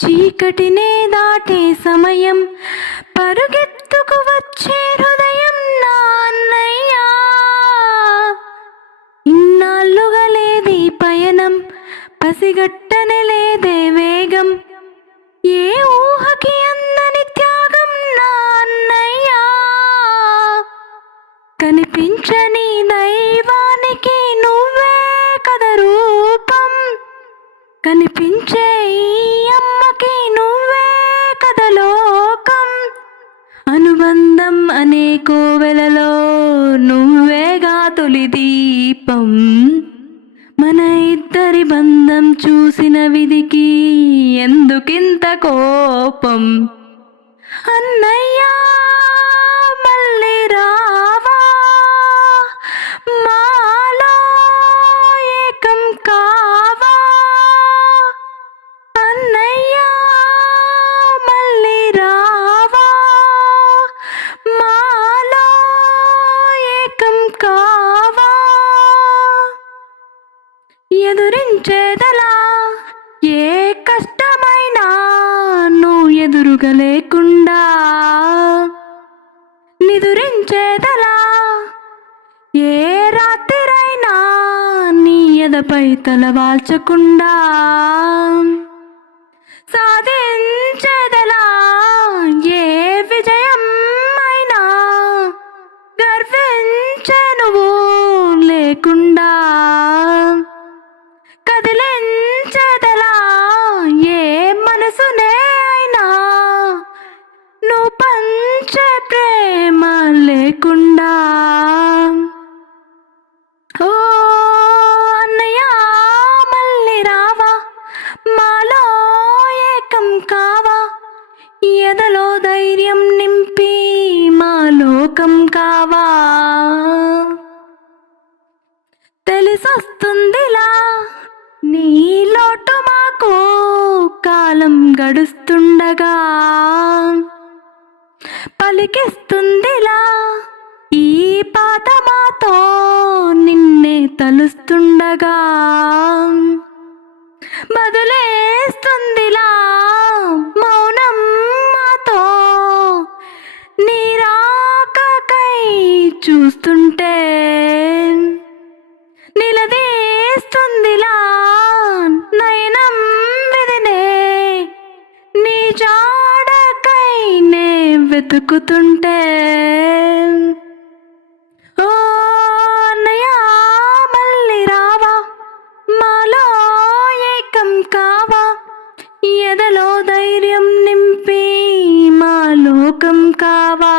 చీకటినే దాటే సమయం పరుగెత్తుకు వచ్చే హృదయం నా అన్నయ్యా. ఇన్నాళ్ళుగా లేది పయనం, పసిగట్టనే లేదే వేగం, ఏ ఊహకి అందని త్యాగం నా అన్నయ్యా. కనిపించని దైవానికి నువ్వే కథ రూపం, కనిపించే ఈ అమ్మకి నువ్వే కథ లోకం. అనుబంధం అనే కోవెలలో నువ్వేగా తొలి దీపం, మన ఇద్దరి బంధం చూసిన విధికి ఎందుకింత కోపం. అన్నయ్యా మళ్ళీ రావా, మాలో ఏకం కావా. అన్నయ్యా మళ్ళీ రావా, మాలో ఏకం కావా. ఎదురించేదలా ఏ కష్టమైనా నువ్వు ఎదురుగా లేకుండా, నిదురించేదలా ఏ రాత్రైనా నీ ఎదపై తలవాల్చకుండా, సాధించేదలా ఏ విజయం అయినా గర్వించే నువ్వు లేకుండా, కదిలించేదలా ఏ మనసునే అయినా నువ్వు పంచే ప్రేమ లేకుండా. ఓ అన్నయ్య మళ్ళీ రావా, మాలో ఏకం కావా. ఎదలో ధైర్యం నింపి మా లోకం కావా. తెలిసొస్తుందిలా నీ లోటు మాకు కాలం గడుస్తుండగా, పలికిస్తుందిలా ఈ పాట మాతో నిన్నే తలుస్తుండగా, బదులేస్తుందిలా మౌనం మాతో నీ రాకకై చూస్తుంటే, నిలదీస్తుందిలా నయనం విధినే నీ జాడకై నే వెతుకుతుంటే. ఓ అన్నయ్య మళ్ళీ రావా, మాలో ఏకం కావా. ఎదలో ధైర్యం నింపి మా లోకం కావా.